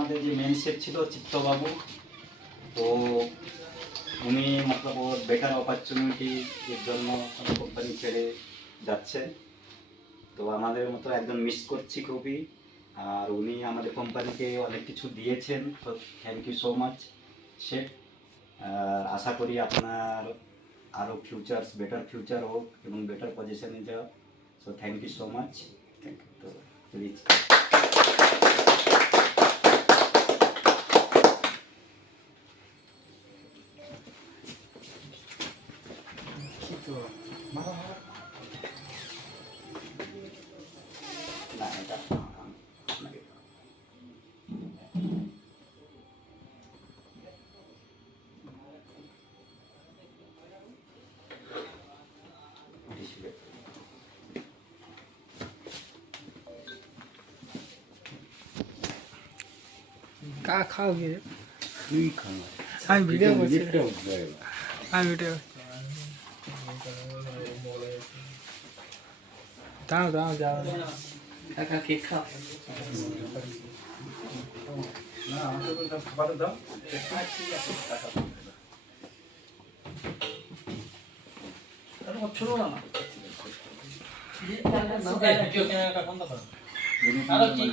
আমাদের যে main chef ছিল চিত্তবাবু, তো উনি মতলব ওর বেটার অপরচুনিটি এর জন্য কোম্পানি ছেড়ে যাচ্ছেন। তো আমাদের মতো একজন মিস করছি খুবই। আর উনি আমাদের কোম্পানিকে অনেক কিছু দিয়েছেন, তো thank you so much chef. আশা করি আপনার আরও বেটার ফিউচার হোক এবং বেটার পজিশনে যাও। So thank you so much. Thank you. তো প্লিজ না এটা আপনাকে का खाओगे? नहीं खाना। আমি ভিডিও করছি। लिफ्ट हो जाएगा। আমি ভিডিও দাও দাও যাও কাকা কেক খাও। না আমাকে তো খাবার দাও। ছোট না ভিডিও ক্যামেরাটা বন্ধ করো। আরো কি